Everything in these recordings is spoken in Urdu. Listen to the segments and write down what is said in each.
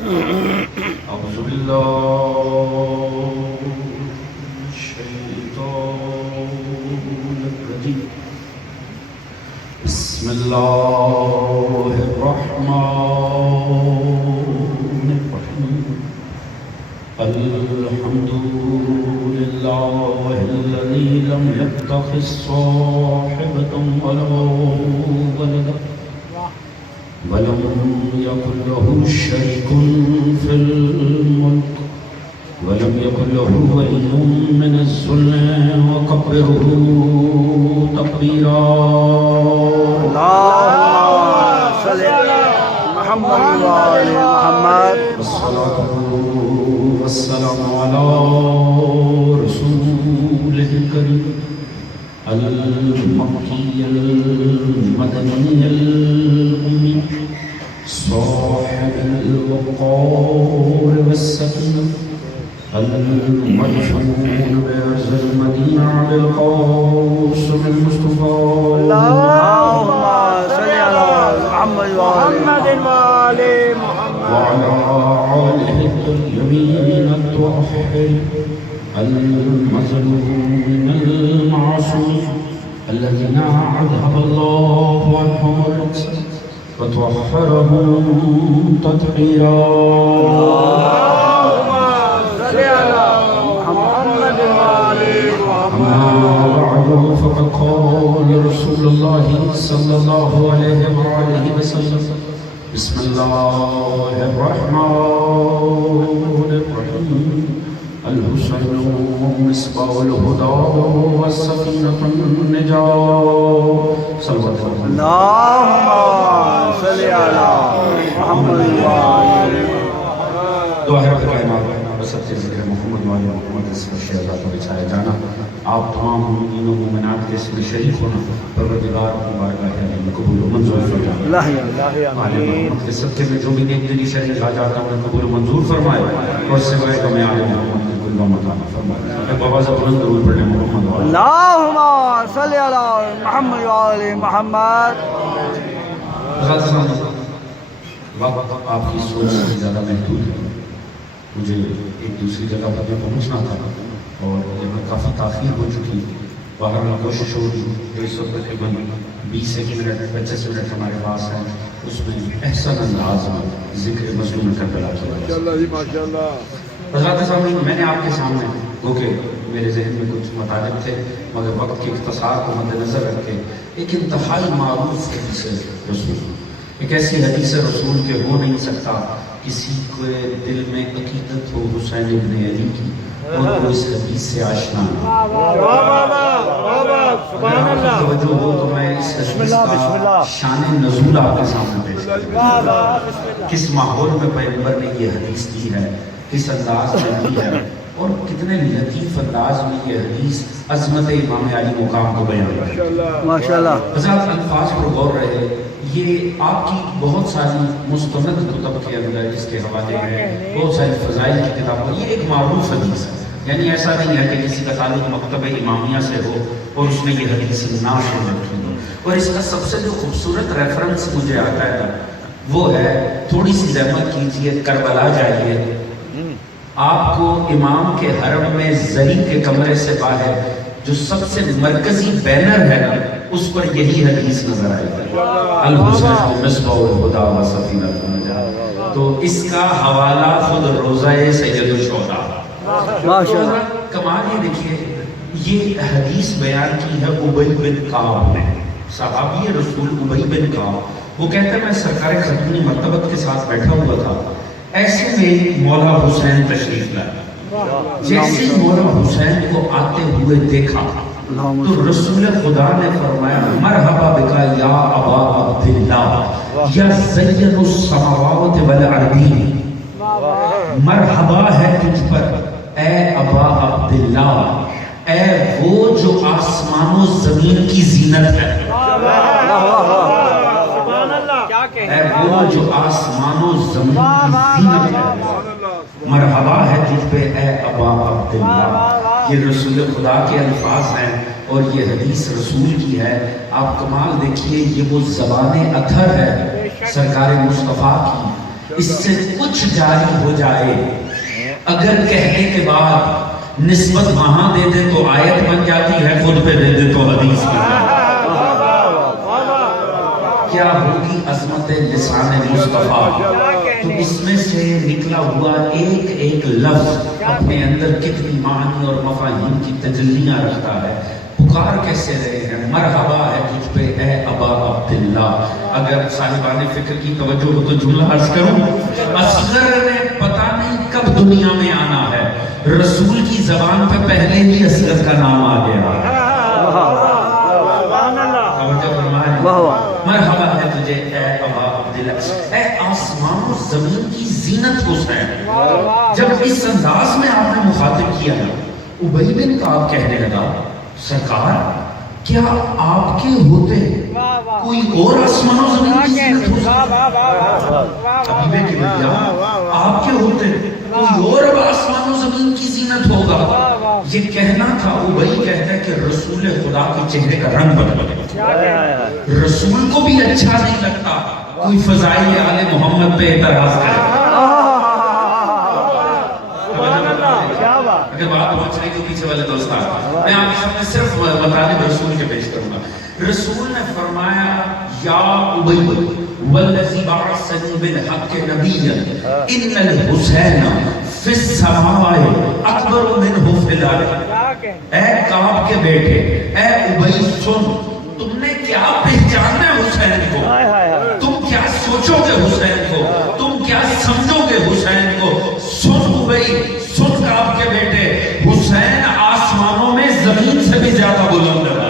أعوذ بالله من الشيطان الرجيم بسم الله الرحمن الرحيم الحمد لله الذي لم يتخذ صاحبة ولا ولدا ولم يكن له شريك في الملك ولم يكن له ولي من الذل وكبره تكبيرا اللهم صل على محمد وآل محمد والصلاة والسلام على رسوله الكريم المكي المدني الأمي صاحب الوقار والسكينة المدفون بعز المدينة على القاسم المصطفى اللهم صل على محمد وآل محمد وعلى آله الطيبين الطاهرين المظلومين المعصومين الذين أذهب الله عنهم الرجس وطهرهم تطهيرا اللهم صل على محمد وآل أما بعد فقد قال رسول الله صلى الله عليه وآله وسلم بسم الله الرحمن الرحيم الحسين مصباح الهدى والسكينة النجاة صلى الله عليه وسلم اللهم صل على محمد وآل دعا ہے کائنات بسط ذکر محمد وآل محمد اس پر شہادت بچھایا جانا آپ تمام مومنین و مومنات کے اس میں شریک ہونا پروردگار کی بارگاہ میں قبول و منظور فرمائے اللہ عالم محمد کے صدقے میں جو بھی نیک دلی شریک آ جاتا ہے قبول و منظور فرمائے اور سوائے کا میں عالم محمد کے کل و مطالعہ فرمائے بابا سے بلند درود پڑھنے محمد وآل اللهم صل على محمد وآل محمد وقت آپ کی سوچ سے زیادہ محدود ہے مجھے ایک دوسری جگہ پر بھی پہنچنا تھا اور یہاں کافی تاخیر ہو چکی باہر میں کوشش ہوگی جو اس وقت تقریباً 20 منٹ 25 منٹ ہمارے پاس ہے اس میں احسن انداز میں ذکر مظلوم کربلا کیا حضرات سامنے میں نے آپ کے سامنے گو کہ میرے ذہن میں کچھ مطالب تھے مگر وقت کے اختصار کو مد نظر رکھ کے ایک انتہائی معروف حدیث رسول ایک ایسی حدیث رسول کے ہو نہیں سکتا کسی کے دل میں عقیدت ہو حسین ابن علی کی اور وہ اس حدیث سے آشنا ہے توجہ ہو تو میں اس حدیث کا شان نزول آپ کے سامنے پیش کروں کس ماحول میں پیغمبر نے یہ حدیث دی ہے کس انداز میں دی ہے اور کتنے لطیف انداز میں یہ حدیث عظمت امام علی مقام کو بیان کرتی ہے ماشاءاللہ حضرات الفاظ پر غور رہے یہ آپ کی بہت ساری مستند کتب کے اندر اس کے حوالے ہیں بہت ساری فضائل کی کتابوں یہ ایک معروف حدیث ہے یعنی ایسا نہیں ہے کہ کسی کا تعلق مکتب امامیہ سے ہو اور اس نے یہ حدیث نہ سن رکھی ہو اور اس کا سب سے جو خوبصورت ریفرنس مجھے آتا ہے وہ ہے تھوڑی سی زحمت کیجئے کربلا جائیے آپ کو امام کے حرم میں زری کے کمرے سے باہر جو سب سے مرکزی بینر ہے نا اس پر یہی حدیث نظر آئے گا الحسین مصباح الہدی والسکینۃ النجاۃ تو اس کا حوالہ خود روضہ سید الشہداء ماشاءاللہ کمال یہ دیکھیے یہ حدیث بیان کی ہے ابی بن کعب نے صحابی رسول ابی بن کعب وہ کہتے ہیں میں سرکار خاتون مرتبت کے ساتھ بیٹھا ہوا تھا ایسے میں مولا حسین تشریف لائے جیسے مولا حسین کو آتے ہوئے دیکھا تو رسول خدا نے فرمایا مرحبا بکا یا ابا عبداللہ یا زین السماوات والارضین مرحبا ہے تجھ پر اے ابا عبداللہ اے وہ جو آسمان و زمین کی زینت ہے اے وہ جو آسمان و زمین کی زینت ہے مرحبا ہے تجھ پہ اے ابا عبداللہ یہ رسول خدا کے الفاظ ہیں اور یہ حدیث رسول کی ہے آپ کمال دیکھیے یہ وہ زبان اطہر ہے سرکار مصطفیٰ کی اس سے کچھ جاری ہو جائے، اگر کہنے کے بعد نسبت وہاں دے دے تو آیت بن جاتی ہے، خود پہ دے دے تو حدیث بن جاتی ہے۔ کیا ہوگی عظمت لسان مصطفیٰ، تو اس میں سے نکلا ہوا ایک ایک لفظ اپنے اندر کتنی معنی اور مفاہیم کی تجلیاں رکھتا ہے۔ پکار کیسے رہے ہیں، مرحبا ہے تجھ پہ اے ابا عبداللہ۔ اگر صاحبان فکر کی توجہ ہو تو جملہ عرض کروں، اصغر نے پتہ نہیں کب دنیا میں آنا ہے، رسول کی زبان پہ پہلے ہی اصغر کا نام آ گیا۔ مرحبا ہے تجھے اے ابا عبداللہ، اے آسمان و زمین کی زینت حسین۔ جب اس انداز میں آپ نے مخاطب کیا ہے، ابی بن کعب کہنے لگا سرکار کیا آپ کے ہوتے کوئی اور آسمان و زمین کی زینت ہو سکتی؟ آپ کے ہوتے کوئی اور آسمان و زمین کی زینت ہوگا؟ یہ کہنا تھا، ابی کہتا ہے کہ رسول خدا کے چہرے کا رنگ بدل گیا۔ رسول کو بھی اچھا نہیں لگتا کوئی فضائل آل محمد پہ اعتراض کرے۔ اگر بات پہنچ رہی تو پیچھے والے دوست میں آپ کے سامنے صرف مطالب رسول کے پیش کروں گا۔ رسول نے فرمایا یا ابی والذی بعثنی بالحق نبیا ان الحسین فی السماء اکبر منہ فی الارض۔ اے کعب کے بیٹے، اے ابی سن، تم نے کیا پہچاننا ہے حسین کو، تم کیا سوچو گے حسین کو، تم کیا سمجھو گے حسین کو؟ سن ابی، سن کعب کے بیٹے، حسین آسمانوں میں زمین سے بھی زیادہ بلند ہے۔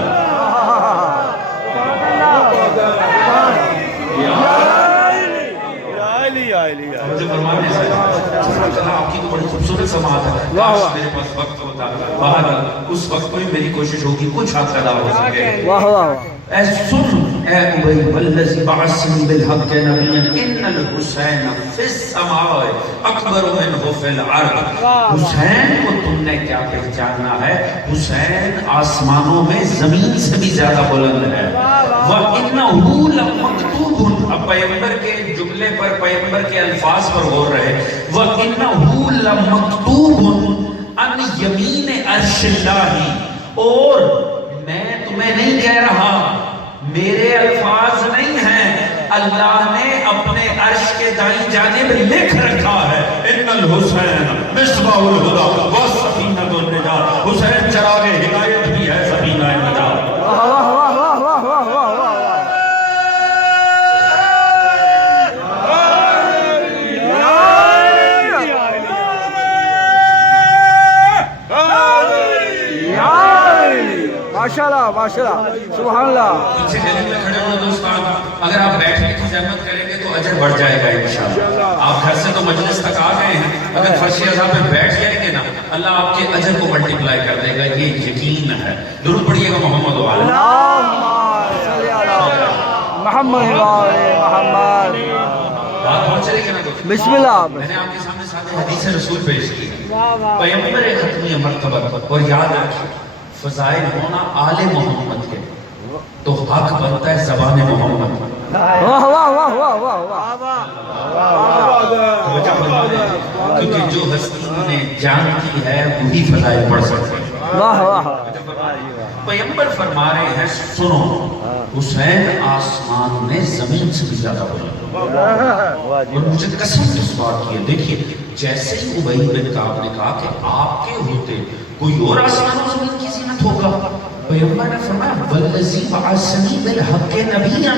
آپ کی تو بڑی خوبصورت سماعت ہے، کاش میرے پاس وقت ہوتا، بہرحال اس وقت میں میری کوشش ہوگی کچھ حد ادا ہو سکے۔ اے سن اے ابی والذی بعثنی بالحق نبیا ان الحسین فی السماء اکبر منہ فی الارض۔ حسین کو تم نے کیا پہچاننا ہے؟ حسین آسمانوں میں زمین سے بھی زیادہ بلند ہے۔ وَإِنَّهُ لَمَكْتُوبٌ، اب پیغمبر کے جملے پر، پیغمبر کے الفاظ پر غور رہے، وَإِنَّهُ لَمَكْتُوبٌ عَنْ يَمِينِ عَرْشِ اللَّهِ، اور میں تمہیں نہیں کہہ رہا، میرے الفاظ نہیں ہیں، اللہ نے اپنے عرش کے دائیں جانب لکھ رکھا ہے ان الحسین مصباح الہدی وسفینۃ النجات، حسین چراغ ہدایت بھی ہے، سفینہ نجات۔ ماشاءاللہ ماشاءاللہ سبحان اللہ۔ پیچھے گلی میں کھڑے ہوئے دوستان، اگر آپ بیٹھنے کی زحمت کریں گے تو اجر بڑھ جائے گا انشاءاللہ۔ آپ گھر سے تو مجلس تک آ گئے ہیں، اگر فرش اعظم پہ بیٹھ جائیں گے نا، اللہ آپ کے اجر کو ملٹیپلائی کر دے گا، یہ یقین ہے۔ درود پڑھیے گا محمد و آلہ محمد و آلہ محمد۔ بات پہنچ رہی ہے نا دوست؟ بسم اللہ۔ میں نے آپ کے سامنے ساتھ حدیث رسول پیش کی، پیغمبر ختمی مرتبہ، اور یاد رکھیں فضائل ہونا آل محمد کے تو حق بنتا ہے زبان محمد۔ واہ واہ واہ واہ واہ واہ، کیونکہ جو ہستی نے جانتی ہے وہی فضائل پڑھ سکتے ہیں۔ واہ واہ۔ پیغمبر فرما رہے ہیں سنو، حسین آسمان میں زمین سے بھی زیادہ بلند، اور مجھے قسم اس بات کی ہے، دیکھیے جیسے ہی ابی بن کعب نے کہا کہ آپ کے ہوتے کوئی اور آسمان و زمین کی زینت ہوگا، پیغمبر نے فرمایا والذی بعثنی بالحق نبیا،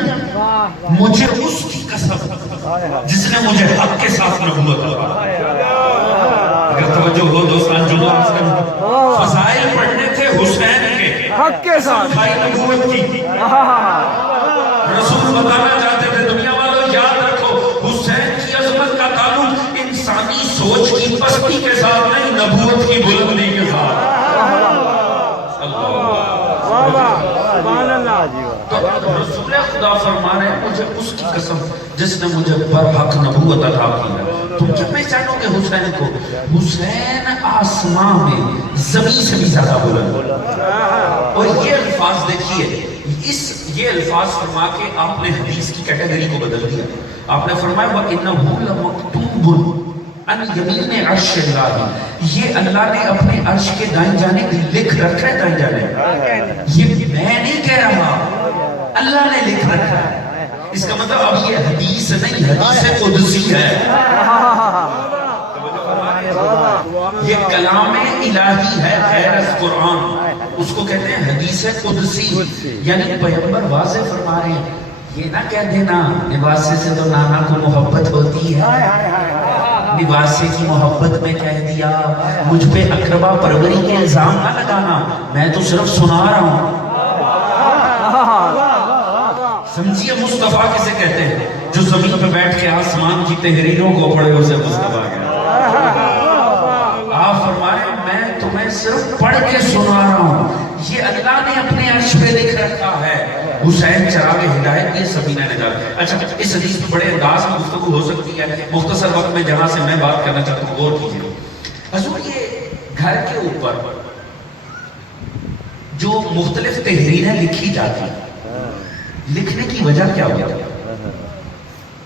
مجھے اس کی قسم جس نے مجھے حق کے ساتھ نبوت دی۔ اگر توجہ ہو دوستان، جو فضائل پڑھنے تھے حسین کے حق کے ساتھ نبوت کی، رسول بتانا چاہتے تھے دنیا والوں یاد رکھو حسین کی عظمت کا تعلق انسانی سوچ کی پستی کے ساتھ نہیں، نبوت کی بلندی کے ساتھ۔ تو رسول خدا فرما رہے ہیں مجھے اس کی قسم جس نے مجھے برحق نبوت عطا کی ہے۔ تم کیا پہچانو گے حسین کو، حسین آسمان میں زمین سے بھی زیادہ بلند. اور یہ الفاظ دیکھیے، یہ الفاظ فرما کے آپ نے حدیث کی کیٹیگری کو بدل دیا. آپ نے فرمایا وَإِنَّهُ لَمَكْتُوبٌ عَنْ يَمِينِ عَرْشِ اللَّهِ، یہ اللہ نے اپنے عرش کے دائیں جانب لکھ رکھا ہے. دائیں جانب یہ میں نہیں کہہ رہا، اللہ نے لکھ رکھا ہے. اس کا مطلب اب یہ حدیث نہیں، حدیث قدسی ہے. یہ کلام الہی ہے غیر از قرآن، اس کو کہتے ہیں حدیث قدسی. یعنی پیغمبر واضح فرما رہے ہیں، یہ نہ کہہ دینا نواسے سے تو نانا کو محبت ہوتی ہے، نواسے کی محبت میں کہہ دیا، مجھ پہ اقربا پروری کے الزام نہ لگانا، میں تو صرف سنا رہا ہوں. سمجھیے مصطفیٰ کسے کہتے ہیں؟ جو زمین پہ بیٹھ کے آسمان کی تحریروں کو پڑھے اسے مصطفیٰ کہتے ہیں. آپ فرمائیں میں تمہیں صرف پڑھ کے سنا رہا ہوں، یہ اللہ نے اپنے عرش پہ لکھ رکھا ہے. حسین چراغ ہدایت، یہ سبینہ نجات. اچھا اس حدیث میں بڑے انداز میں گفتگو ہو سکتی ہے، مختصر وقت میں جہاں سے میں بات کرنا چاہتا ہوں غور کیجیے. حضور یہ گھر کے اوپر جو مختلف تحریریں لکھی جاتی ہیں، لکھنے کی وجہ کیا ہوتی ہے؟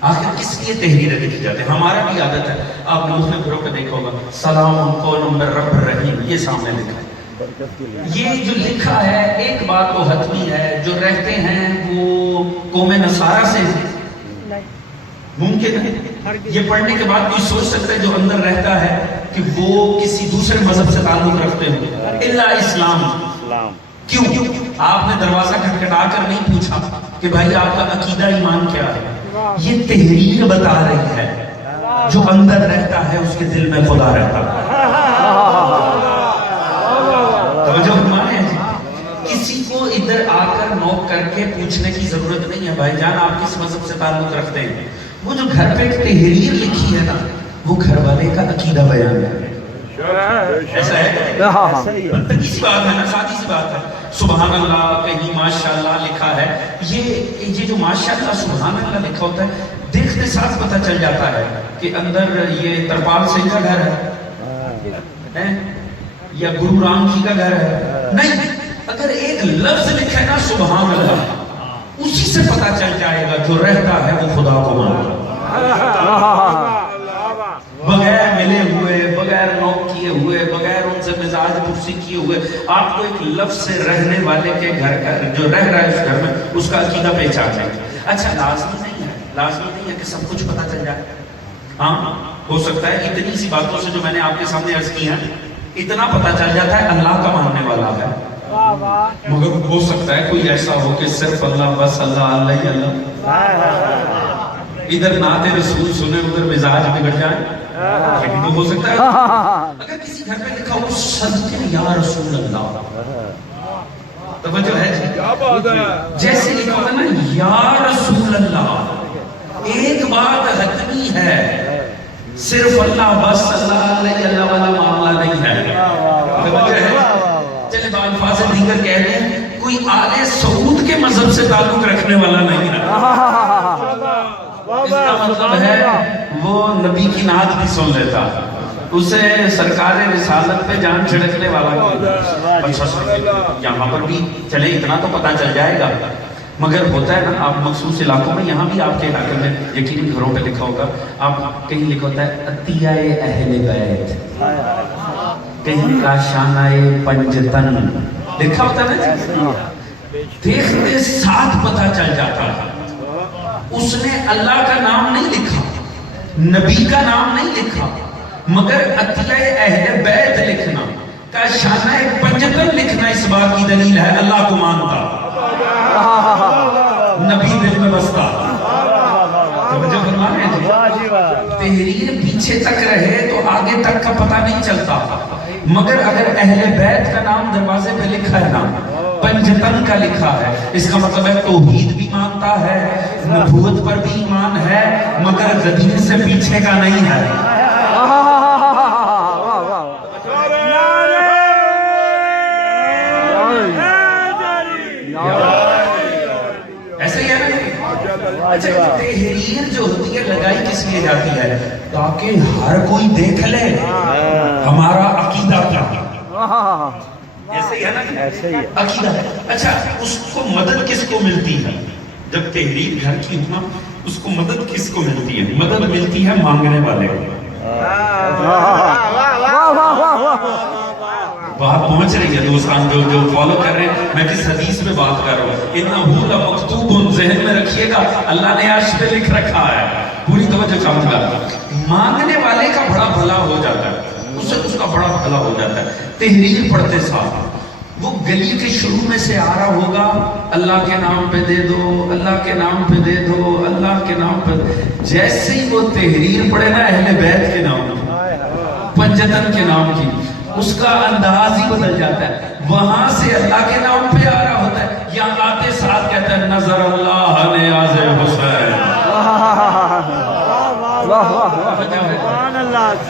آخر کس لیے تحریریں لکھی جاتی ہیں؟ ہمارا بھی عادت ہے، آپ نے مسلم گھروں پہ دیکھا ہوگا سلام قول من رب الرحیم، یہ سامنے لکھا ہے. یہ جو لکھا ہے ایک بات تو حتمی ہے، جو رہتے ہیں وہ قوم نصارہ سے ممکن ہے. یہ پڑھنے کے بعد کوئی سوچ سکتا ہے جو اندر رہتا ہے کہ وہ کسی دوسرے مذہب سے تعلق رکھتے ہیں الا اسلام. کیوں؟ آپ نے دروازہ کھٹکھٹا کر نہیں پوچھا کہ بھائی آپ کا عقیدہ ایمان کیا ہے. یہ تحریر بتا رہی ہے جو اندر رہتا ہے اس کے دل میں خدا رہتا ہے. توجہ فرمائیں جی، کسی کو ادھر آ کر نوک کر کے پوچھنے کی ضرورت نہیں ہے بھائی جان آپ کس مذہب سے تعلق رکھتے ہیں. وہ جو گھر پہ ایک تحریر لکھی ہے نا، وہ گھر والے کا عقیدہ بیان ہے. ایسا ہے؟ کسی بات ہے نا، سادی سی بات ہے. سبحان اللہ کہیں ماشاءاللہ لکھا ہے، یہ جو ماشاءاللہ سبحان اللہ لکھا ہوتا ہے دیکھتے ساتھ پتہ چل جاتا ہے کہ اندر یہ ترپال سنگھ کا گھر ہے یا گرو رام جی کا گھر ہے. نہیں، اگر ایک لفظ لکھا ہے نا سبحان اللہ، اسی سے پتہ چل جائے گا جو رہتا ہے وہ خدا کو مانتا ہے. بغیر ملے ہوئے، بغیر نوک کیے ہوئے، بغیر ان سے مزاج پرسی کیے ہوئے آپ کو ایک لفظ سے رہنے والے کے گھر کا جو رہ رہا ہے اس گھر میں اس کا عقیدہ پہچان جائے. اچھا لازمی نہیں ہے کہ سب کچھ پتہ چل جائے. ہاں ہو سکتا ہے اتنی سی باتوں سے جو میں نے آپ کے سامنے عرض کی ہیں اتنا پتہ چل جاتا ہے اللہ کا ماننے والا ہے. مگر ہو سکتا ہے کوئی ایسا ہو کہ صرف اللہ بس اللہ اللہ ہی اللہ، ادھر نعت رسول سنے ادھر مزاج بگڑ جائے. یہ بھی تو ہو سکتا ہے. اگر کسی گھر پہ لکھا ہو صدقے یا رسول اللہ، توجہ ہے جیسے لکھا ہوتا ہے نا یا رسول اللہ، ایک بات حتمی ہے صرف اللہ بس اللہ اللہ والا معاملہ نہیں ہے. توجہ ہے. چلے بات الفاظ دیگر کہہ دیں، کوئی آل سعود کے مذہب سے تعلق رکھنے والا نہیں ہے. اس کا مطلب ہے وہ نبی کی نعت بھی سن لیتا، اسے سرکار رسالت پہ جان چھڑکنے والا. یہاں پر بھی چلے اتنا تو پتہ چل جائے گا. مگر ہوتا ہے نا آپ مخصوص علاقوں میں، یہاں بھی آپ کے علاقے میں یقیناً گھروں پہ لکھا ہوگا، آپ کہیں لکھا ہوتا ہے عطیہ اہل بیت، کہیں کاشانہ پنجتن لکھا ہوتا ہے نا. دیکھتے ساتھ پتہ چل جاتا ہے اس نے اللہ کا نام نہیں لکھا، نبی کا نام نہیں لکھا، مگر عطیہ اہل بیت لکھنا، کاشانہ پنجتن لکھنا اس بات کی دلیل ہے اللہ کو مانتا، نبی دل میں بستا. توجہ فرمائیں جی. تحریر پیچھے تک رہے تو آگے تک کا پتہ نہیں چلتا، مگر اگر اہل بیت کا نام دروازے پہ لکھا ہے نا، پنجتن کا لکھا ہے، اس کا مطلب ہے توحید بھی مانتا ہے، نبوت پر بھی ایمان ہے، مگر غدیر سے پیچھے کا نہیں ہے. ایسے ہی ہے نا. اچھا تحریر جو ہوتی ہے لگائی کس لیے جاتی ہے؟ تاکہ ہر کوئی دیکھ لے ہمارا عقیدہ کیا ہے. ایسے ہی ہے نا؟ ایسے ہی ہے. عقیدہ. اچھا اس کو مدد کس کو ملتی ہے جب تحریر گھر کی ہوا؟ اس کو مدد کس کو ملتی ہے؟ مدد ملتی ہے مانگنے والے کو. بات پہنچ رہی ہے دوستان جو فالو کر رہے ہیں. میں کس حدیث میں بات کر رہا ہوں؟ انہو لمکتوب، ذہن میں رکھیے گا اللہ نے عرش پہ لکھ رکھا ہے. پوری توجہ سمجھ گا. مانگنے والے کا بڑا بھلا ہو جاتا ہے، اس کا بڑا بھلا ہو جاتا ہے. تحریر پڑھتے ساتھ وہ گلی کے شروع میں سے آ رہا ہوگا، اللہ کے نام پہ دے دو، اللہ کے نام پہ دے دو، اللہ کے نام پہ. جیسے ہی وہ تحریر پڑھے نا اہل بیت کے نام کی، پنجتن کے نام کی، اس کا انداز ہی بدل جاتا ہے. وہاں سے اللہ کے نام پہ آ رہا ہوتا ہے، یہاں آتے ساتھ کہتا ہے نظر اللہ نیاز حسین.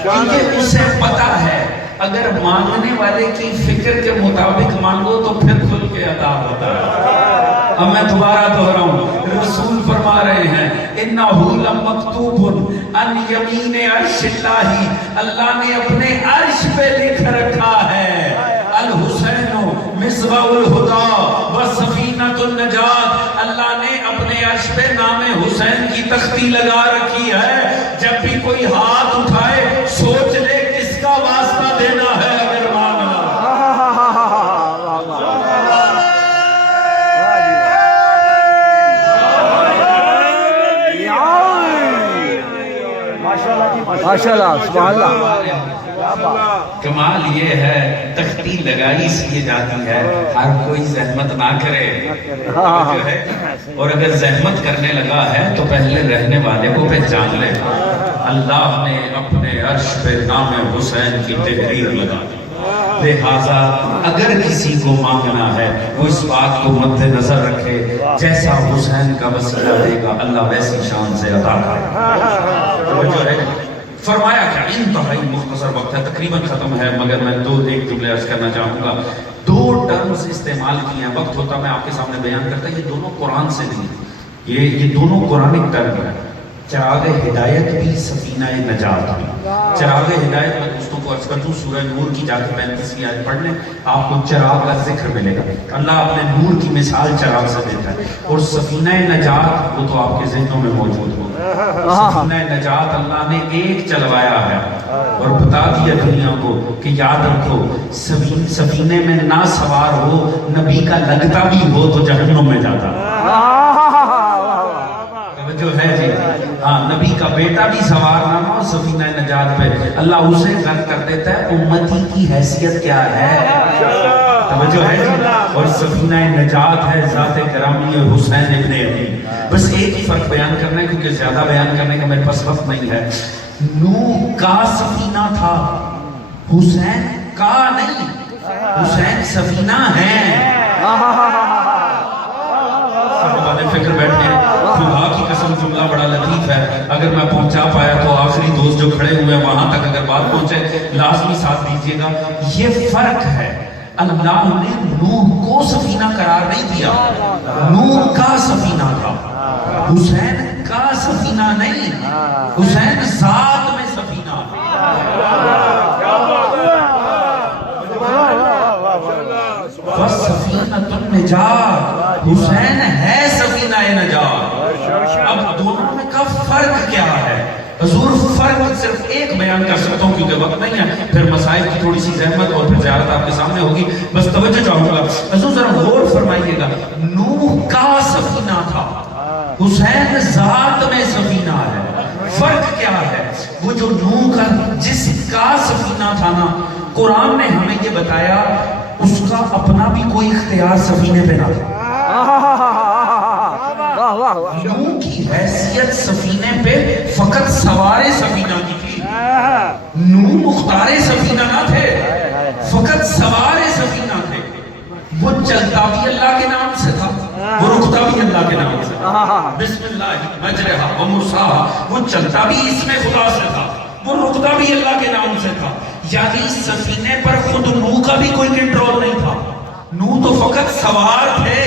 کیونکہ اسے پتا ہے اگر مانگنے والے کی فکر کے مطابق مانگو تو پھر کھل کے عطا ہوتا ہے. اب میں دوبارہ دہراؤں، رسول فرما رہے ہیں انہو لمکتوب ان یمین عرش اللہ، اللہ نے اپنے عرش پہ لکھ رکھا ہے الحسین مصباح الہدی و سفینۃ النجات. اللہ نے اپنے عرش پہ نام حسین کی تختی لگا رکھی ہے. جب بھی کوئی ہاتھ اٹھائے سوچ لے کس کا واسطہ دینا ہے. اگر مانگنا ماشاءاللہ سبحان اللہ. کمال یہ ہے تختی لگائی اس لیے جاتی ہے ہر کوئی زحمت نہ کرے. اور اگر زحمت کرنے لگا ہے تو پہلے رہنے والے کو پہچان لے. اللہ نے اپنے عرش پہ نام حسین کی تحریر لگا دی. لہٰذا اگر کسی کو مانگنا ہے وہ اس بات کو مد نظر رکھے جیسا حسین کا وسیلہ دے گا اللہ ویسی شان سے عطا کرے. فرمایا کہ انتہائی مختصر وقت ہے، تقریباً ختم ہے، مگر میں ایک جملے عرض کرنا چاہوں گا. 2 ٹرمز استعمال کیے ہیں، وقت ہوتا میں آپ کے سامنے بیان کرتا. یہ دونوں قرآن سے نہیں، یہ دونوں قرآنک ٹرم ہیں. چراغ ہدایت بھی، سفینہ نجات بھی. چراغ ہدایت میں دوستوں کو عرض کرتا ہوں سورہ نور کی جا کے 35ویں آیت پڑھ لیں، آپ کو چراغ کا ذکر ملے گا. اللہ اپنے نور کی مثال چراغ سے دیتا ہے. اور سفینہ نجات وہ تو آپ کے ذہنوں میں موجود ہوگا. سفینہ نجات اللہ نے ایک چلوایا ہے اور بتا دیا دنیا کو کہ یاد رکھو سفینے میں نہ سوار ہو نبی کا لگتا بھی ہو تو جہنم میں جاتا. جو ہے جی ہاں، نبی کا بیٹا بھی سوار نہ ہو سفینہ نجات پہ اللہ اسے غرق کر دیتا ہے. امتی کی حیثیت کیا ہے؟ توجہ ہے جی. اور سفینہ نجات ہے ذات گرامی حسین ابن علی. بس ایک ہی فرق بیان کرنا ہے کیونکہ زیادہ بیان کرنے کا میرے پاس وقت نہیں ہے. نوح کا سفینہ تھا، حسین کا نہیں. حسین سفینہ ہے. فکر بیٹھے ہیں. خدا کی قسم جملہ بڑا لطیف ہے، اگر میں پہنچا پایا تو آخری دوست جو کھڑے ہوئے وہاں تک اگر بات پہنچے لازمی ساتھ دیجیے گا. یہ فرق ہے. اللہ نے نوح کو سفینہ قرار نہیں دیا، نوح کا سفینہ تھا. حسین کا سفینہ نہیں، حسین ذات میں سفینہ. سفینۃ النجات، حسین ہے سفینہ نجات. اب دونوں میں کا فرق کیا ہے؟ حضور فرق صرف ایک بیان کر سکتا ہوں کیونکہ وقت نہیں ہے، پھر مسائل کی تھوڑی سی زحمت اور پھر زیارت آپ کے سامنے ہوگی. بس توجہ چاہوں گا حضور ذرا غور فرمائیے گا. نوح کا سفینہ تھا، حسین ذات میں سفینہ ہے. فرق کیا ہے؟ وہ جو نوح کا جس کا سفینہ تھا نا، قرآن نے ہمیں یہ بتایا اس کا اپنا بھی کوئی اختیار سفینے پہ نہ تھا. نوح کی حیثیت سفینے پہ فقط سوار سفینہ کی تھی. نوح مختار سفینہ نہ تھے، فقط سوار سفینہ تھے. وہ چلتا بھی اللہ کے نام سے تھا، وہ رکتا بھی اللہ کے نام سے تھا. بسم اللہ مجرہا و مرساہا، وہ چلتا بھی اسم خدا سے تھا، وہ رکتا بھی اللہ کے نام سے تھا. یعنی سفینے پر خود نوح کا بھی کوئی کنٹرول نہیں تھا. نوح تو فقط سوار تھے.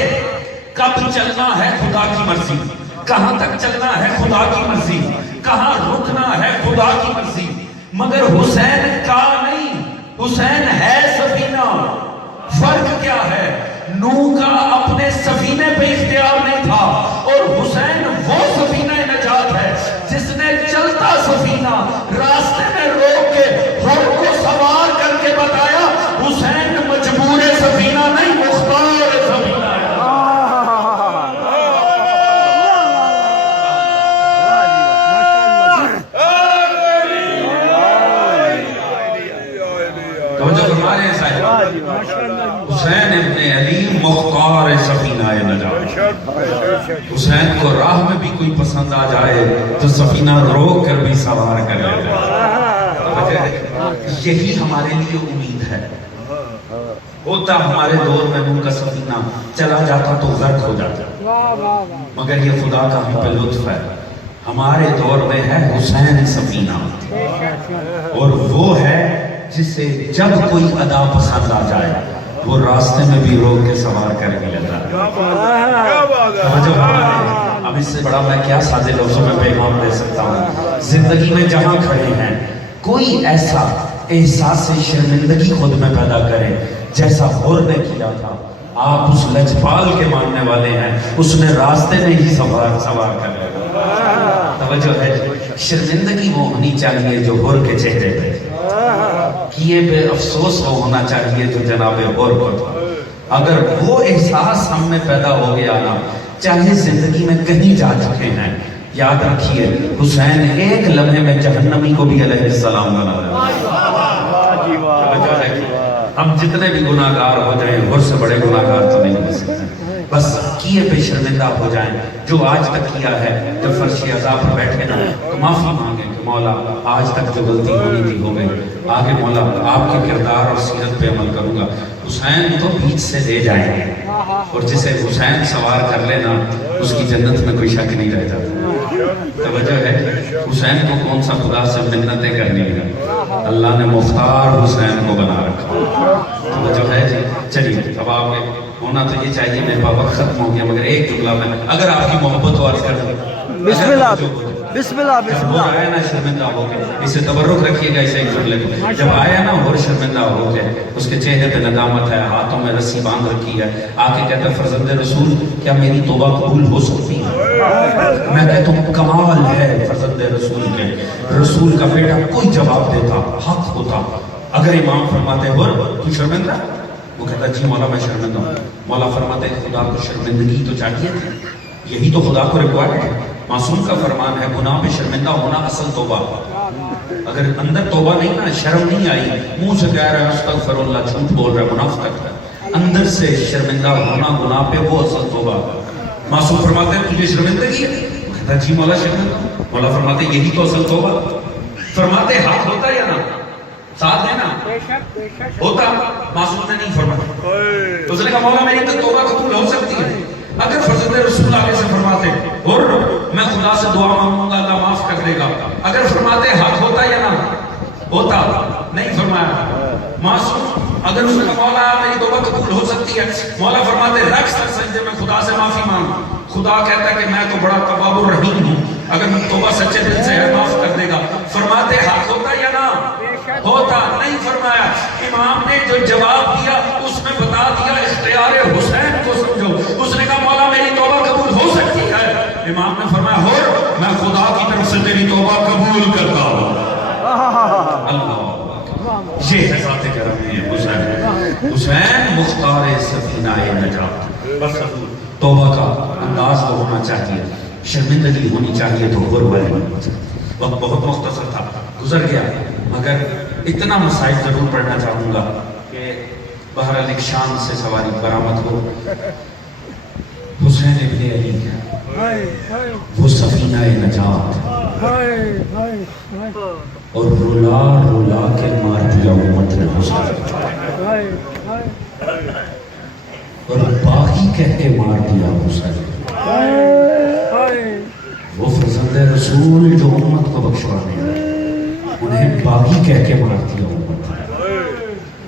کب چلنا ہے خدا کی مرضی، کہاں تک چلنا ہے خدا کی مرضی، کہاں رکنا ہے خدا کی مرضی، مگر حسین کا نہیں، حسین ہے سفینہ۔ فرق کیا ہے؟ نوح کا اپنے سفینے پہ اختیار نہیں تھا، اور حسین وہ سفینہ نجات ہے جس نے چلتا سفینہ راستے میں روک کے ہر کو سوار کر کے بتایا حسین مجبور سفینہ نہیں، مختار سفینہ ہے۔ حسین ابن علی مختار سفینہ نجات۔ حسین کو راہ میں بھی کوئی پسند آ جائے تو سفینہ روک کر بھی سوار کر لیتا ہے۔ یہی ہمارے لیے امید ہے۔ ہوتا ہمارے دور میں نوح کا سفینہ چلا جاتا تو غرق ہو جاتا، مگر یہ خدا کا ہم پہ لطف ہے، ہمارے دور میں ہے حسین سفینہ، اور وہ ہے جسے جب کوئی ادا پسند آ جائے وہ راستے میں بھی روک کے سوار کر کے لیتا ہے۔ اب اس سے بڑا میں کیا سادے لفظوں میں پیغام دے سکتا ہوں؟ زندگی میں جہاں کھڑے ہیں کوئی ایسا احساس شرمندگی خود میں پیدا کرے جیسا حر نے کیا تھا۔ آپ اس لجپال کے ماننے والے ہیں، اس نے راستے میں ہی سوار کر لیا۔ توجہ ہے، شرمندگی وہ ہونی چاہیے جو حر کے چہرے پہ، کیے بے افسوس وہ ہونا چاہیے جو جناب حر کو تھا۔ اگر وہ احساس ہم میں پیدا ہو گیا نا، چاہے زندگی میں کہیں جا چکے ہیں، یاد رکھیے حسین ایک لمحے میں جہنمی کو بھی علیہ السلام بنا رہا ہے۔ ہم جتنے بھی گناہگار ہو جائیں، حر سے بڑے گناہگار تو نہیں ہو سکتے، بس کیے پہ شرمندہ ہو جائیں، جو آج تک کیا ہے۔ جب فرش عذاب پر بیٹھے نا تو معافی مانگیں کہ مولا آج تک جو غلطی ہونی تھی ہو گئی، آگے مولا آپ کے کردار اور سیرت پہ عمل کروں گا۔ حسین تو بیچ سے لے جائیں گے، اور جسے حسین سوار کر لینا اس کی جنت میں کوئی شک نہیں رہ جاتا۔ توجہ ہے، حسین کو کون سا خدا سے منتیں کرنی ہے، اللہ نے مختار حسین کو بنا رکھا۔ توجہ ہے جی، چلیے اب آپ ہونا تو یہ چاہیے، میرے پاس وقت ختم ہو گیا، مگر ایک جملہ میں اگر آپ کی محبت عرض کر دوں۔ بسم اللہ بسم اللہ بسم اللہ۔ آیا نا شرمندہ ہو کے، اسے تبرک رکھیے گا، اسے ایک جملے کو، جب آیا نا اور شرمندہ ہو کے، اس کے چہرے پہ ندامت ہے، ہاتھوں میں رسی باندھ رکھی ہے، آکے کہتا ہے فرزند رسول کیا میری توبہ قبول ہو سکتی ہے؟ میں کہتا ہوں کمال ہے فرزند رسول کے، رسول کا بیٹا کوئی جواب دیتا حق ہوتا۔ اگر امام فرماتے ہو تو شرمندہ، وہ کہتا جی مولا میں شرمندہ ہوں۔ مولا فرماتے خدا کو شرمندگی تو چاہیے تھی، یہی تو خدا کو ریکوائرڈ ہے۔ معصوم کا فرمان ہے گناہ پہ شرمندہ ہونا اصل توبہ۔ اگر اندر توبہ نہیں نا، شرم نہیں آئی، منہ سے کہہ رہا ہے استغفر اللہ، جھوٹ بول رہا ہے، منافقت ہے، اندر سے شرمندہ ہونا گناہ پہ، وہ اصل توبہ۔ معصوم فرماتے ہیں تجھے شرمندگی ہے؟ وہ کہتا جی مولا شرمندہ۔ مولا فرماتے یہی تو اصل توبہ۔ فرماتے حق ہوتا یا نہ؟ ساتھ ہے نا؟ ہوتا؟ معصوم نے نہیں فرمایا، تو اس نے کہا مولا میری تو توبہ قبول ہو سکتی ہے اگر فرزند رسول آگے سے فرماتے اور میں خدا سے دعا مانگوں گا اللہ معاف کر دے گا، اگر فرماتے حق ہوتا یا نہ ہوتا؟ نہیں فرمایا۔ معصوم اگر اس نے کہا مولا میری توبہ قبول ہو سکتی ہے، مولا فرماتے رقص تک سجدے میں خدا سے معافی مانگ، خدا کہتا ہے کہ میں تو بڑا تواب الرحیم ہوں، اگر میں توبہ سچے دل سے ہے معاف کر دے گا۔ فرماتے حق ہوتا یا نہ ہوتا؟ نہیں فرمایا۔ امام نے جو جواب دیا اس میں بتا دیا اختیار حسین کو سمجھو۔ اس نے کہا مولا میری توبہ قبول ہو سکتی ہے، امام نے فرمایا ہو، میں خدا کی طرف سے تیری توبہ قبول کرتا ہوں۔ اللہ، یہ ہے ذات کرم ہے حسین، حسین مختار سفینہ نجات۔ بس توبہ کا انداز تو ہونا چاہیے، شرمندگی ہونی چاہیے تو غربت ہونی چاہیے۔ وقت بہت مختصر تھا، گزر گیا، مگر اتنا مسائل ضرور پڑھنا چاہوں گا کہ بہرحال ایک شان سے سواری برآمد ہو۔ حسین ابن علی وہ سفینہ نجات، اور رولا رولا کے مار دیا امت نے حسین، اور باقی کہہ کے مار دیا حسین۔ وہ فرزند رسول جو امت کو بخشوانے ہیں، انہیں باغی کہہ کے مار دیا امت۔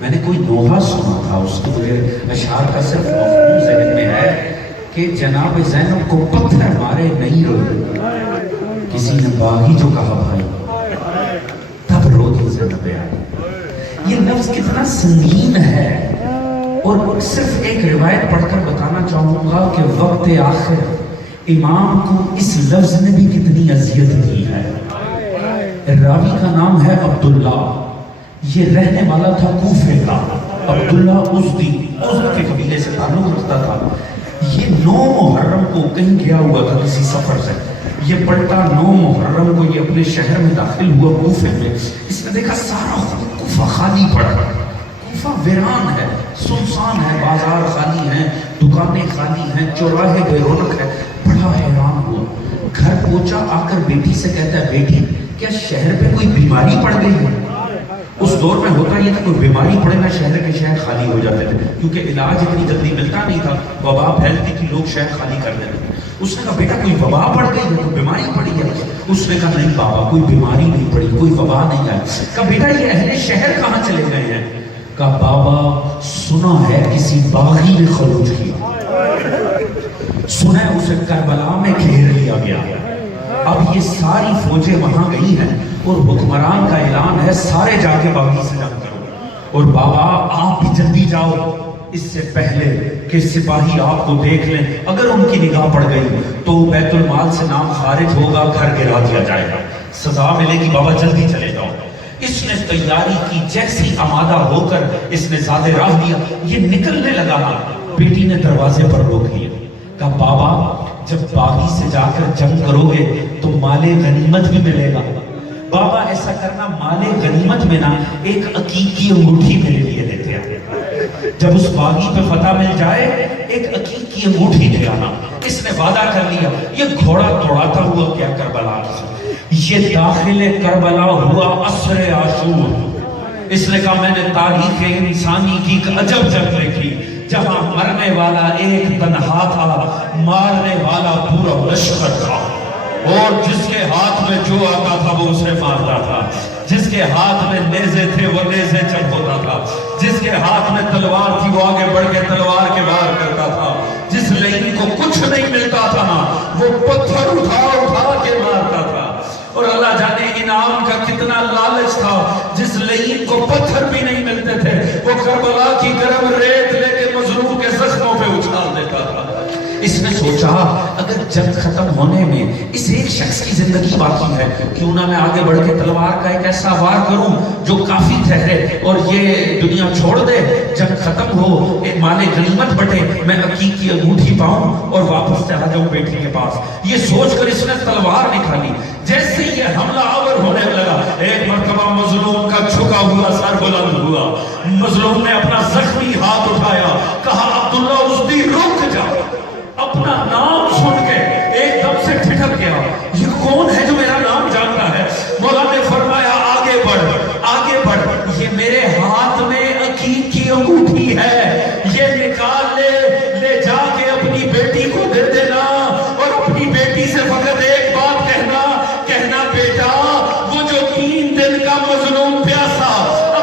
میں نے کوئی نوحہ سنا تھا، اس کو مجھے اشعار کا صرف مفہوم ذہن میں ہے کہ جناب زینب کو پتھر مارے نہیں روئے. کسی نے باغی جو کہا بھائی تب رو دی زینب آئی. یہ لفظ کتنا سنگین ہے. اور صرف ایک روایت پڑھ کر بتانا چاہوں گا کہ وقت آخر امام کو اس لفظ نے بھی کتنی اذیت دی ہے. راوی کا نام ہے عبداللہ. یہ رہنے والا تھا کوفے کا. عبداللہ ازدی کے قبیلے سے تعلق رکھتا تھا. یہ 9 محرم کو کہیں گیا ہوا تھا کسی سفر سے. یہ پلٹا 9 محرم کو یہ اپنے شہر میں داخل ہوا کوفے میں. اس نے دیکھا سارا کوفہ خالی پڑا. کوفہ ویران ہے, سنسان ہے, بازار خالی ہیں, دکانیں خالی ہیں, چوراہے بے رونق ہے. بڑا حیران ہوا. گھر پہنچا, آ کر بیٹی سے کہتا ہے بیٹی کیا شہر پہ کوئی بیماری پڑ گئی ہے؟ اس دور میں ہوتا یہ تھا کوئی بیماری پڑے نہ شہر کے شہر خالی ہو جاتے تھے, کیونکہ علاج اتنی جلدی ملتا نہیں تھا. وبا پھیلتی تھی, لوگ شہر خالی کر دیتے. اس نے کہا بیٹا کوئی وبا پڑ گئی ہے, کوئی بیماری پڑی ہے؟ اس نے کہا نہیں بابا کوئی بیماری نہیں پڑی, کوئی وبا نہیں آئی. کہا بیٹا یہ اہل شہر کہاں چلے گئے ہیں؟ کہا بابا سنا ہے کسی باغی نے خروج کیا, سنا ہے اسے کربلا میں گھیر لیا گیا. اب یہ ساری فوجیں وہاں گئی ہیں اور حکمران کا اعلان ہے سارے جا کے باغی سے جنگ کرو. اور بابا آپ بھی جلدی جاؤ اس سے پہلے کہ سپاہی آپ کو دیکھ لیں. اگر ان کی نگاہ پڑ گئی تو بیت المال سے نام خارج ہوگا, گھر گرا دیا جائے گا, سزا ملے گی. بابا جلدی چلے جاؤ. اس نے تیاری کی, جیسی آمادہ ہو کر اس نے زیادہ راہ لیا. یہ نکلنے لگا, بیٹی نے دروازے پر روک لیا. کہا بابا جب باغی سے جا کر جنگ کرو گے تو مال غنیمت بھی ملے گا. بابا ایسا کرنا, مال غنیمت میں نا ایک عقیق کی انگوٹھی میرے لیے لیتے آنا. جب اس باغی پہ فتح مل جائے ایک عقیق کی انگوٹھی لے آنا. اس نے وعدہ کر لیا. یہ گھوڑا دوڑاتا ہوا کیا کربلا کی. یہ داخل کربلا ہوا عصر عاشور. اس نے کہا میں نے تاریخ انسانی کی ایک عجب جنگ دیکھی جہاں مرنے والا ایک تنہا تھا, مارنے والا پورا لشکر تھا. اور جس کے ہاتھ میں جو آتا تھا وہ اسے مارتا تھا. جس کے ہاتھ میں نیزے تھے وہ نیزے چڑھ ہوتا تھا. جس کے ہاتھ میں تلوار تھی وہ آگے بڑھ کے تلوار کے وار کرتا تھا. جس لئیم کو کچھ نہیں ملتا تھا نا وہ پتھر اٹھا اٹھا کے مارتا تھا. اور اللہ جانے انعام کا کتنا لالچ تھا. جس لئیم کو پتھر بھی نہیں ملتے تھے وہ کربلا کی گرم ریت لے کے مظلوم کے زخموں پہ اچھال دیتا تھا. اس نے سوچا اگر جنگ ختم ہونے میں اس ایک شخص کی زندگی باقی ہے, کیوں نہ میں آگے بڑھ کے تلوار کا ایک ایسا وار کروں جو کافی ٹھہرے اور یہ دنیا چھوڑ دے. جنگ ختم ہو, ایک مال غنیمت بٹے, میں عقیق کی انگوٹھی پاؤں اور واپس چلا جاؤں بیٹی کے پاس. یہ سوچ کر اس نے تلوار نکالی. جیسے یہ حملہ آور ہونے لگا ایک مرتبہ مظلوم کا جھکا ہوا سر بلند ہوا. مظلوم نے اپنا زخمی ہاتھ اٹھایا, کہا عبداللہ ازدی رک جا. اپنا نام سن کے ایک دم سے ٹھٹک گیا. یہ کون ہے جو میرا نام جانتا ہے؟ مولا نے فرمایا آگے بڑھ آگے بڑھ. یہ میرے ہاتھ میں عقیق کی انگوٹھی ہے, یہ نکال لے, لے جا کے اپنی بیٹی کو دے دینا. اور اپنی بیٹی سے فقط ایک بات کہنا, کہنا بیٹا وہ جو 3 دن کا مظلوم پیاسا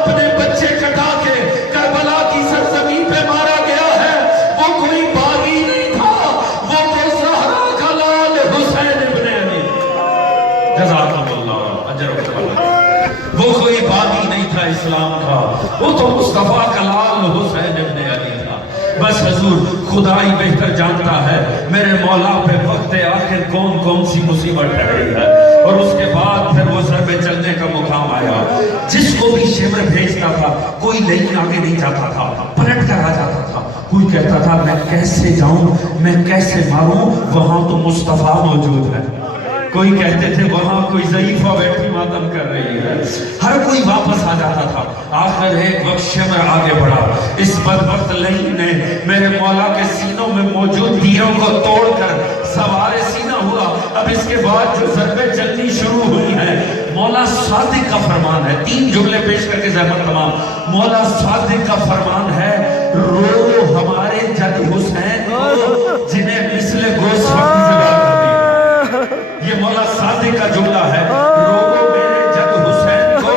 اپنے بچے کٹا کے کربلا کی سرزمین پہ مارا گیا ہے وہ کوئی باغی نہیں تھا, وہ تو زہرا کا لال حسین ابن علی. جزاکم اللہ اجر و ثواب. وہ کوئی باغی نہیں تھا اسلام کا, وہ تو مصطفیٰ کا لال حسین ابن علی تھا. بس حضور خدا ہی بہتر جانتا ہے میرے مولا پہ وقت آخر کون کون سی مصیبت ٹھہری ہے. اور اس کے بعد پھر وہ سر پہ چلنے کا مقام آیا. جس کو بھی شمر بھیجتا تھا کوئی نہیں آگے نہیں جاتا تھا, پلٹ کر آ جاتا تھا. کوئی کہتا تھا میں کیسے جاؤں, میں کیسے ماروں, وہاں تو مصطفیٰ موجود ہے. کوئی کہتے تھے وہاں کوئی ضعیفہ بیٹھی ماتم کر رہی ہے. ہر کوئی واپس آ جاتا تھا. آخر ایک وقت شمر آگے بڑھا. اس بدبخت لعین نے میرے مولا کے سینوں میں موجود تیروں کو توڑ کر سوار سینہ ہوا. اب اس کے بعد جو ضربیں چلنی شروع ہوئی ہیں, مولا صادق کا فرمان ہے. 3 جملے پیش کر کے زحمت تمام. مولا صادق کا فرمان ہے رو ہمارے جد حسین کو جنہیں مثل گوسفند کی زبان کر دی. یہ مولا صادق کا جملہ ہے, رو میرے جد حسین کو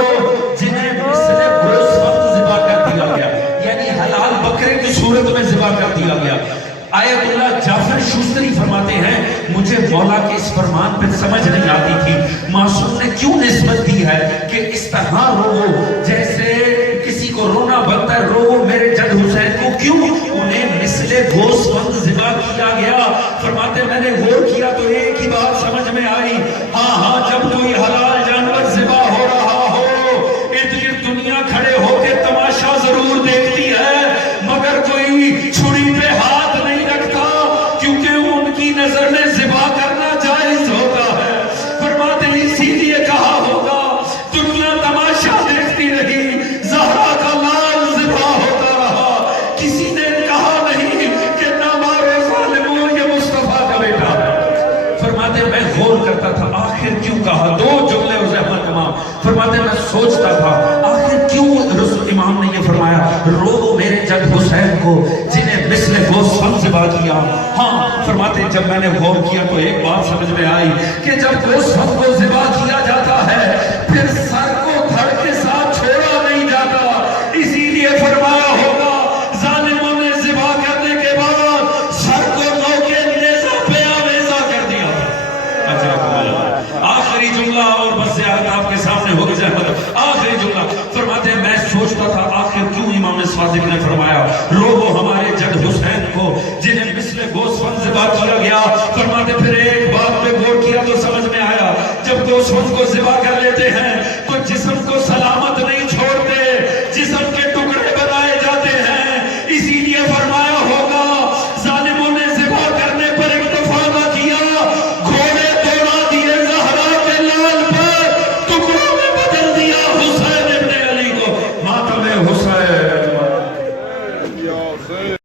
جنہیں مثل گوسفند ذبح کر دیا گیا, یعنی حلال بکرے کی صورت میں ذبح کر دیا گیا. آیت اللہ جعفر پہ سمجھ نہیں آتی تھی معصوم نے کیوں نسبت دی ہے کہ اس طرح رو جیسے کسی کو رونا بنتا ہے، رو میرے جد حسین کو کیوں انہیں مثل گوسفند ذبح کیا گیا؟ فرماتے میں نے غور کیا تو ایک ہی بات سمجھ میں آئی، ہاں جب کوئی حلال جانور ذبح ہو رہا ہو ارد گرد دنیا کھڑے ہو کے تماشا ضرور دیکھتی ہے مگر کوئی چھری پہ ہاتھ نہیں رکھتا کیونکہ ان کی نظر میں ذبح کرنا جائز ہوتا ہے۔ فرماتے اسی لیے کہا ہوگا دنیا تماشا دیکھتی رہی، زہرا کا لال ذبح ہوتا رہا، کسی نے کہا نہیں کہ نہ مارے ظالموں یہ مصطفیٰ کا بیٹا ہے۔ فرماتے میں غور کرتا تھا آخر کیوں کہا، دو جملے اسے احمد امام فرماتے میں سوچتا تھا آخر کیوں رسول امام نے یہ فرمایا رو میرے جد حسین کو جنہیں مثل گوسفند ذبح کیا۔ ہاں فرماتے جب میں نے غور کیا تو ایک بات سمجھ میں آئی کہ جب گوسفند کو ذبح کیا جاتا ہے پھر سر کو دھڑ کے ساتھ چھوڑا نہیں جاتا، اسی لیے فرمایا ہوگا ظالموں نے ذبح کرنے کے بعد سر کو نو کے نیزہ پہ آویزہ کر دیا۔ آخری جملہ اور بس زیادت آپ کے سامنے ہوگی زحمت، آخری جملہ فرماتے ہیں میں سوچتا تھا آخر کیوں امام صادق نے فرمایا رو ہمارے جد حسین کو جنہیں مثل گوسفند ذبح کیا گیا۔ فرماتے پھر ایک بات پہ غور کیا تو سمجھ میں آیا جب گوسفند کو